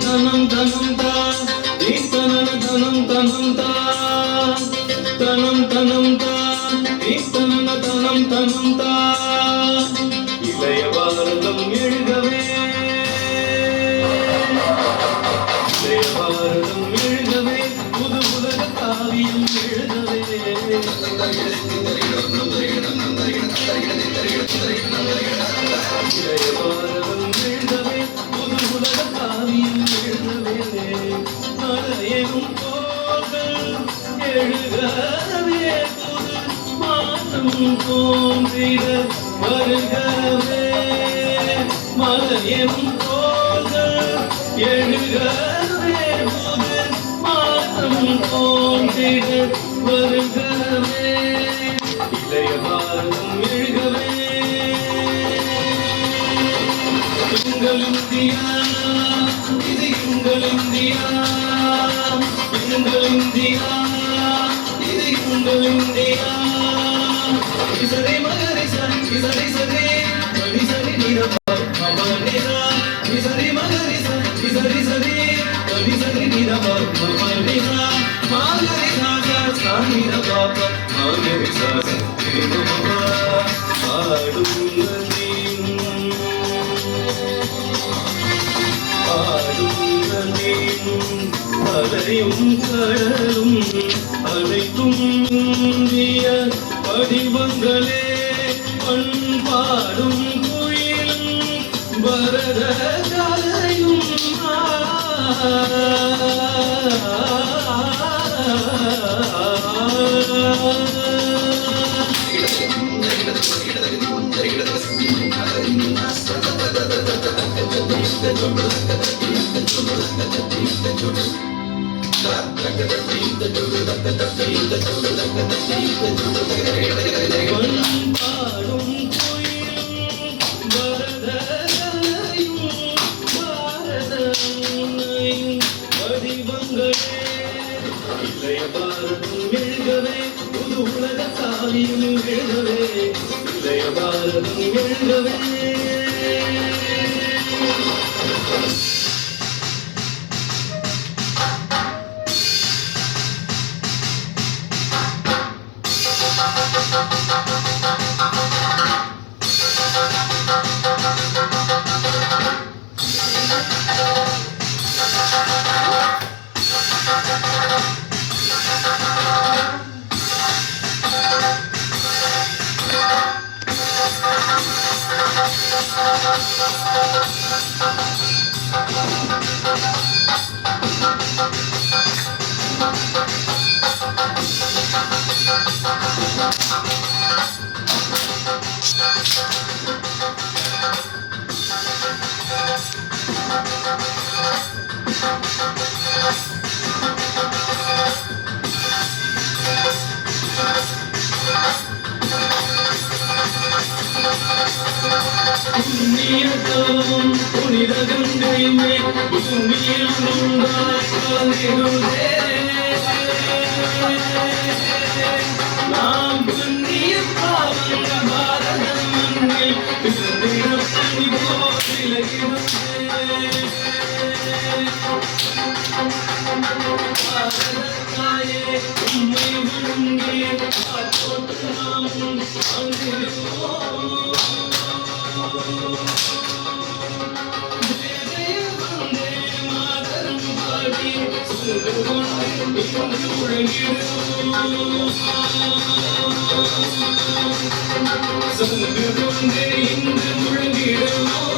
தனம் தனம் தா தீத்தனன தனம் தனம் தா தனம் தனம் தா தீத்தனன தனம் தனம் தா இளைய பாரதம் எழுகவே இளைய பாரதம் எழுகவே புது உலக காவியம் எழுதவே இளைய பாரதம் எழுதவே புது உலக காவியம் எழுதவே மலையும் போர்கள் எழுகவே புது மாற்றம் தோன்றிட வருகவே மலையும் போர்கள் எழுகவே புது மாற்றம் தோன்றிட வருகவே இளைய பாரதம் எழுகவே எங்கள் இந்தியா இது எங்கள் இந்தியா எங்கள் இந்தியா இது எங்கள் இந்தியா இசரி மகரிசா இசரி சரி மணிசரி நிரப்பா மமனிசா இசரி மகரிசா இசரி சரி மணிசரி நிரப்பா மமனிசா மகரிசா சாமி நிரப்பா மகரிசா நிரப்பா ஆடும் அலையும் கடலும் அனைத்தும் வடிவங்களே பண்பாடும் குயிலும் பரத கலையும் பண்பாடும் குயிலும் பரதகலையும் பாரதனையும் வடிவங்களே இளைய பாரதம் எழுகவே புது உலக காவியம் எழுதவே இளைய பாரதம் எழுதவே புண்ணியத்தவம் புனித கங்கையுமே பூமியில் உண்டாயிருந்தே நாம் புண்ணிய பாவங்க பாரதம் மண்ணில் பிறந்திட பணி போதிலே பாரதத்தாயே உண்மை விழுங்கி போட்டு நாம் அங்கிருவோம் முழங்கிடுவோம்